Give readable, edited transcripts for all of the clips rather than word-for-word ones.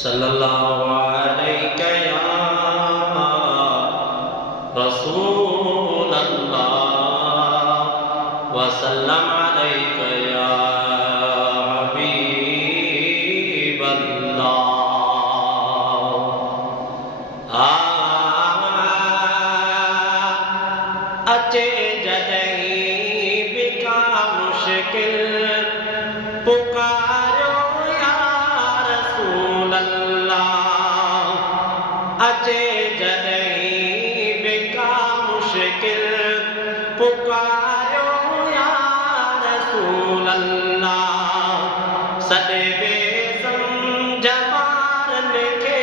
सल्लल्लाहु अलैहि या रसूल अल्लाह वसल्लम अलैहि या हबीब अल्लाह। अचे जदहीं बिका मुश्किल पुकारो या रसूल अल्लाह। अचे जदहीं बिका मुश्किल पुकारो या रसूल अल्लाह। सदे बेसमझ ॿारन खे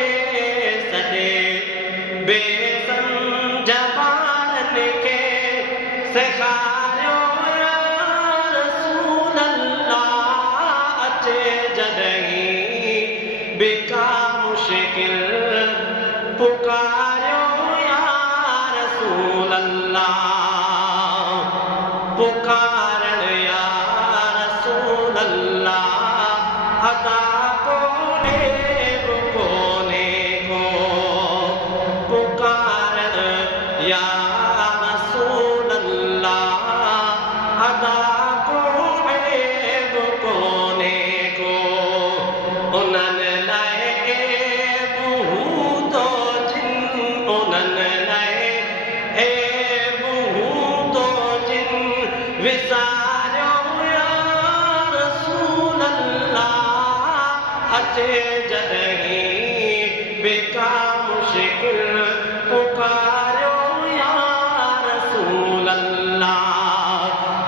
सदे बेसमझ ॿारन खे सेखारियो या रसूल अल्लाह। अचे जदहीं बिका मुश्किल पुकारियो या रसूल अल्लाह। पुकारन या रसूल अल्लाह अता कोने को पुकारन या रसूल अल्लाह अता कोने को। उन्हनि लाइ ऐब हूंदो जिन उन्हनि लाइ ऐब हूंदो जिन विसारियो या रसूल अल्लाह। अचे जदहीं बिका मुश्किल पुकारियो या रसूल अल्लाह।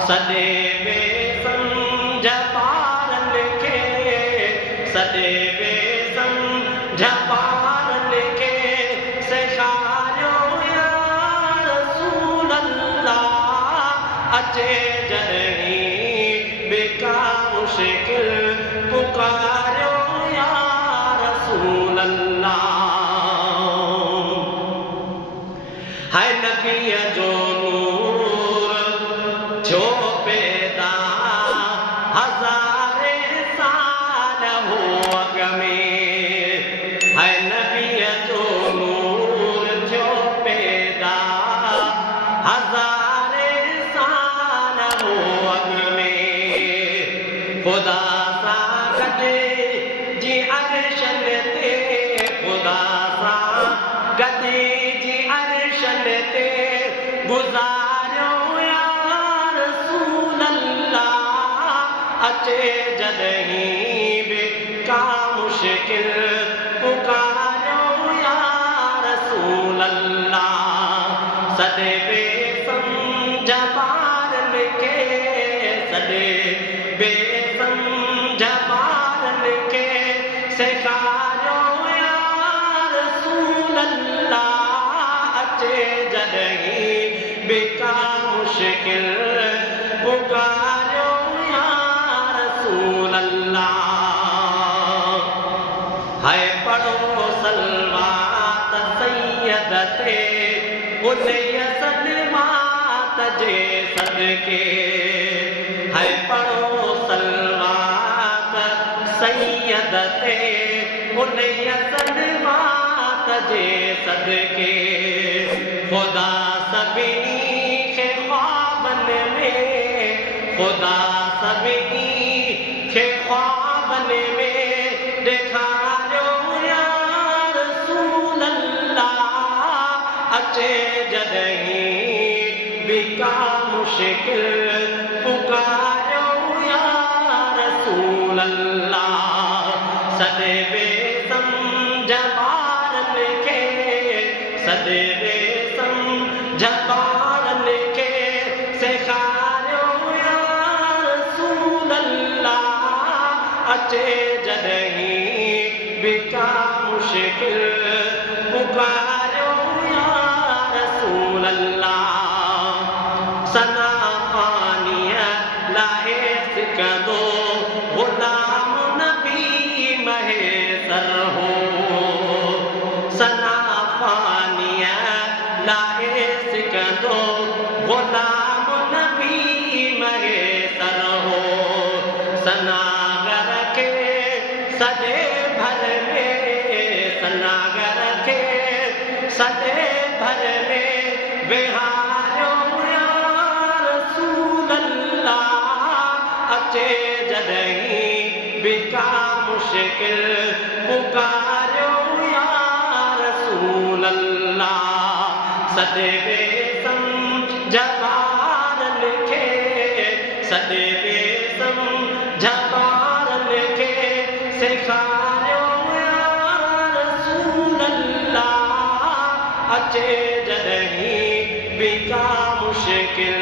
सदे बेसमझ ॿारन खे सदे बेसमझ ॿारन खे सेखारियो या रसूल अल्लाह। अचे जदहीं बिका मुश्किल पुकारियो या रसूल अल्लाह। है नबीअ जो नूर थियो पैदा हज़ारे साल हो अॻ में। है नबीअ जो नूर थियो पैदा हज़ारे साल हो अॻ में। ख़ुदा सां गॾिजी अर्शन ते ख़ुदा सां गॾिजी अर्शन ते गुज़ारियो या रसूल अल्लाह। अचे जदहीं बिका मुश्किल पुकारियो या रसूल अल्लाह। सदे बेसमझ ॿारन खे सदे बेसमझ ॿारन खे सेखारियो या रसूल अल्लाह। अचे जदहीं बिका मुश्किल पुकारियो या रसूल अल्लाह। है पढ़ो सलवात सैयद ते उन्हीअ सलवात जे सदके। है पढ़ो सलवात सैयद ते उन्हीअ सलवात जे सदके। ख़ुदा सभिनी खे ख्वाबन में ख़ुदा सभिनी खे ख्वाबन में ॾेखारियो या रसूल अल्लाह। अचे जदहीं बिका मुश्किल पुकारियो या रसूल अल्लाह। सदे बेसमझ ॿारन खे सदे बेसमझ ॿारन खे सेखारियो या रसूल अल्लाह। अचे जदहीं बिका मुश्किल पुकारियो या रसूल अल्लाह। सना फ़ानीअ लाइ सिकंदो ग़ुलाम नबी महेसर हो। सना फ़ानीअ लाइ सिकंदो ग़ुलाम नबी महेसर हो। सनागर के सजे भर में सदे भर में विहारियो या रसूल अल्लाह अचे जॾहिं बिका मुश्किल पुकारियो या रसूल अल्लाह सदे बेसम जबार लिखे सदे बेसम जबार लिखे सिखारियो या रसूल अल्लाह अचे जॾहिं बिका मुश्किल